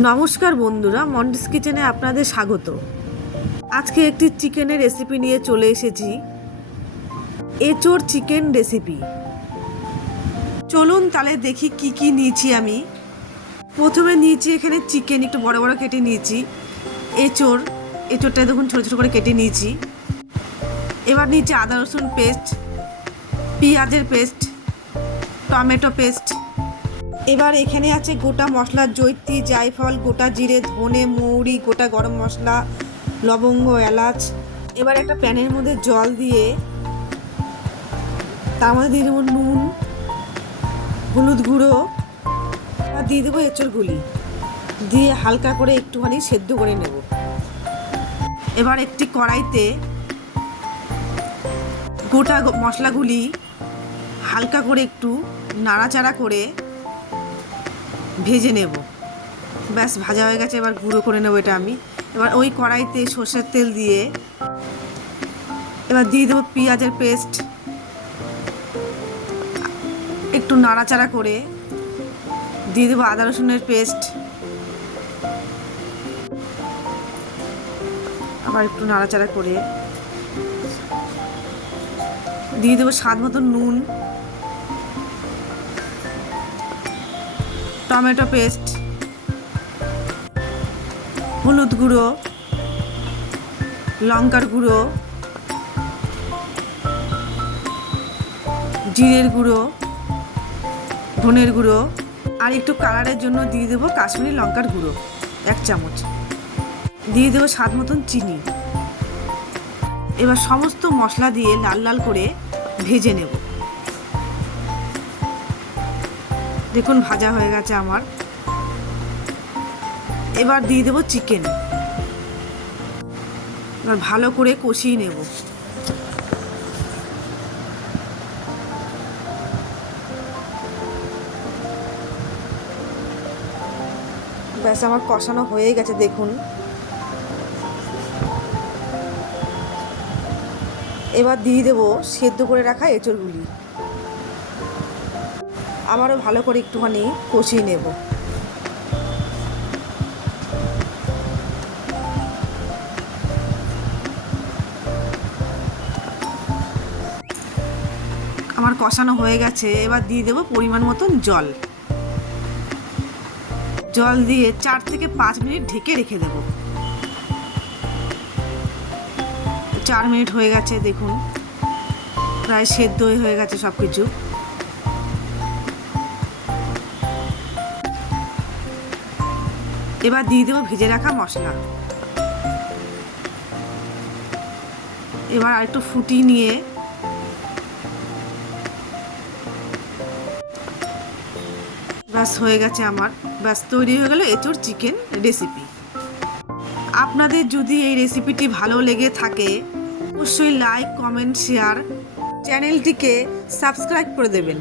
নমস্কার বন্ধুরা, মন্ডিস কিচেনে আপনাদের স্বাগত। আজকে একটি চিকেনের রেসিপি নিয়ে চলে এসেছি, এঁচোড় চিকেন রেসিপি। চলুন তাহলে দেখি কি কি নিয়েছি আমি। প্রথমে নিয়েছি এখানে চিকেন, একটু বড় বড় কেটে নিয়েছি। এঁচোড়টা দেখুন ছোটো ছোটো করে কেটে নিয়েছি। এবার নিয়েছি আদা রসুন পেস্ট, পেঁয়াজের পেস্ট, টমেটো পেস্ট। এবার এখানে আছে গোটা মশলা, জৈত্রী, জায়ফল, গোটা জিরে, ধনে, মৌরি, গোটা গরম মশলা, লবঙ্গ, এলাচ। এবার একটা প্যানের মধ্যে জল দিয়ে তার মধ্যে দিয়ে দেবো নুন, হলুদ গুঁড়ো, আর দিয়ে দেবো এঁচোড়গুলি, দিয়ে হালকা করে একটুখানি সেদ্ধ করে নেব। এবার একটি কড়াইতে গোটা মশলাগুলি হালকা করে একটু নাড়াচাড়া করে ভেজে নেব। ব্যাস ভাজা হয়ে গেছে, এবার গুঁড়ো করে নেব এটা আমি। এবার ওই কড়াইতে সর্ষের তেল দিয়ে এবার দিয়ে দেবো পেঁয়াজের পেস্ট, একটু নাড়াচাড়া করে দিয়ে দেবো আদা রসুনের পেস্ট, আবার একটু নাড়াচাড়া করে দিয়ে দেবো স্বাদ মতো নুন, টমেটো পেস্ট, হলুদ গুঁড়ো, লঙ্কার গুঁড়ো, জিরের গুঁড়ো, ধনের গুঁড়ো, আর একটু কালারের জন্য দিয়ে দেবো কাশ্মীরি লঙ্কার গুঁড়ো 1 চামচ, দিয়ে দেবো স্বাদ মতন চিনি। এবার সমস্ত মশলা দিয়ে লাল লাল করে ভেজে নেব। দেখুন ভাজা হয়ে গেছে আমার। এবার দিয়ে দেবো চিকেন, এবার ভালো করে কষিয়ে নেব। ব্যাস আমার কষানো হয়ে গেছে দেখুন। এবার দিয়ে দেবো সেদ্ধ করে রাখা এঁচোড়গুলি, আবারও ভালো করে একটুখানি কষিয়ে নেব। আমার কষানো হয়ে গেছে, এবার দিয়ে দেবো পরিমাণ মতন জল। জল দিয়ে 4 থেকে 5 মিনিট ঢেকে রেখে দেব। 4 মিনিট হয়ে গেছে দেখুন, প্রায় সেদ্ধ হয়ে গেছে সব কিছু। এবার দিয়ে দেবো ভেজে রাখা মশলা। এবার আরেকটু ফুটিয়ে নিয়ে ব্যাস হয়ে গেছে আমার। ব্যাস তৈরি হয়ে গেল এঁচোড় চিকেন রেসিপি। আপনাদের যদি এই রেসিপিটি ভালো লেগে থাকে অবশ্যই লাইক, কমেন্ট, শেয়ার, চ্যানেলটিকে সাবস্ক্রাইব করে দেবেন।